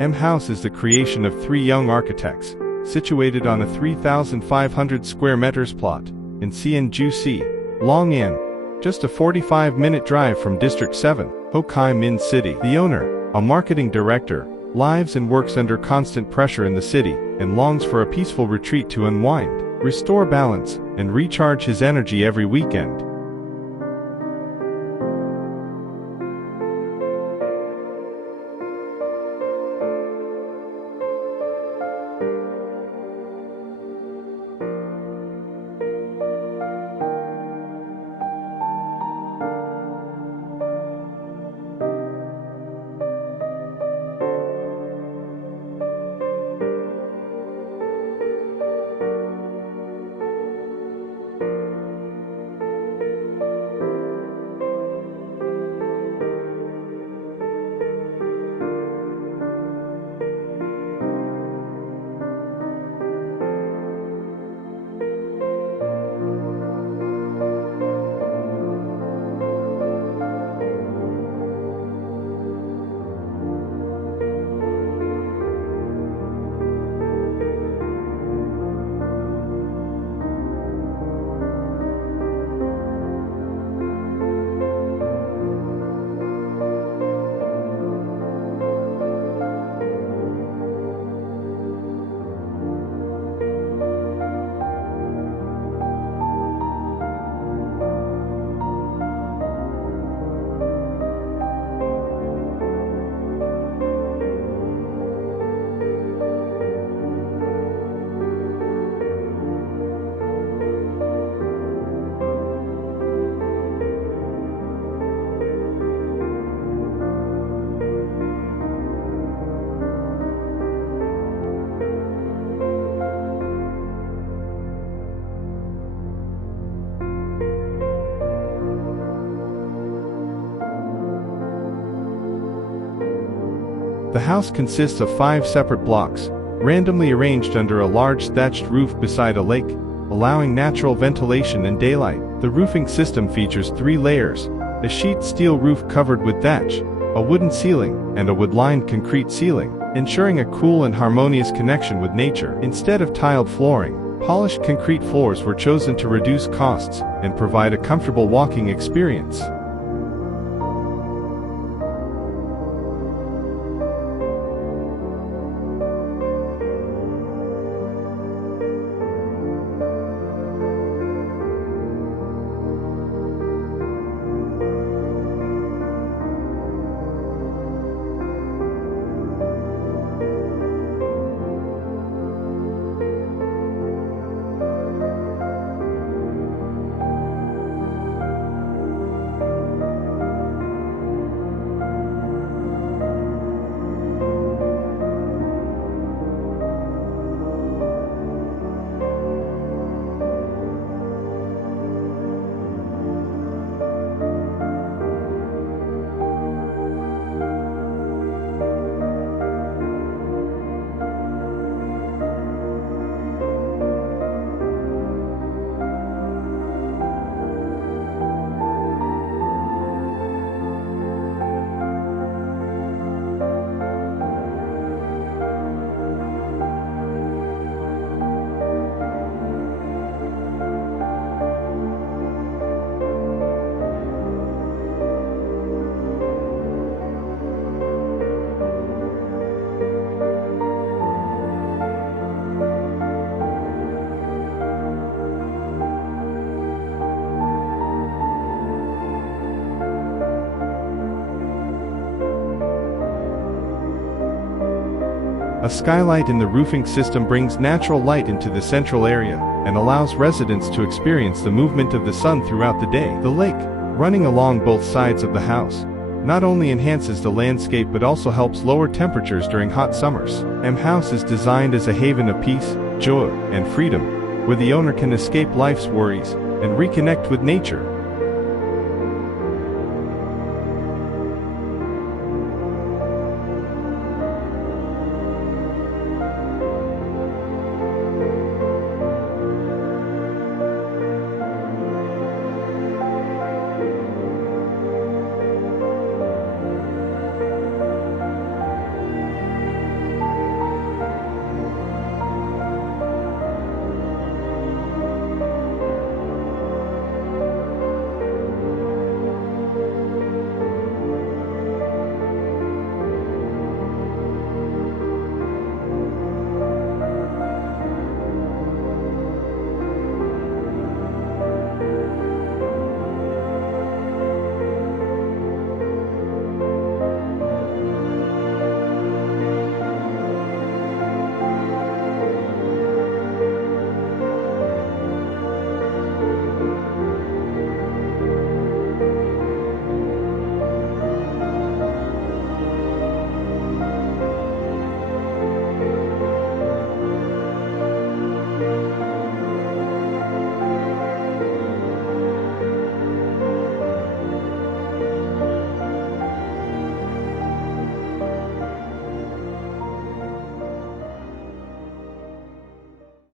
M House is the creation of three young architects, situated on a 3,500 square meters plot in Cần Giuộc, Long An, just a 45-minute drive from District 7, Ho Chi Minh City. The owner, a marketing director, lives and works under constant pressure in the city and longs for a peaceful retreat to unwind, restore balance, and recharge his energy every weekend. The house consists of 5 separate blocks, randomly arranged under a large thatched roof beside a lake, allowing natural ventilation and daylight. The roofing system features 3 layers, a sheet steel roof covered with thatch, a wooden ceiling, and a wood-lined concrete ceiling, ensuring a cool and harmonious connection with nature. Instead of tiled flooring, polished concrete floors were chosen to reduce costs and provide a comfortable walking experience. A skylight in the roofing system brings natural light into the central area and allows residents to experience the movement of the sun throughout the day. The lake, running along both sides of the house, not only enhances the landscape but also helps lower temperatures during hot summers. M House is designed as a haven of peace, joy, and freedom, where the owner can escape life's worries and reconnect with nature.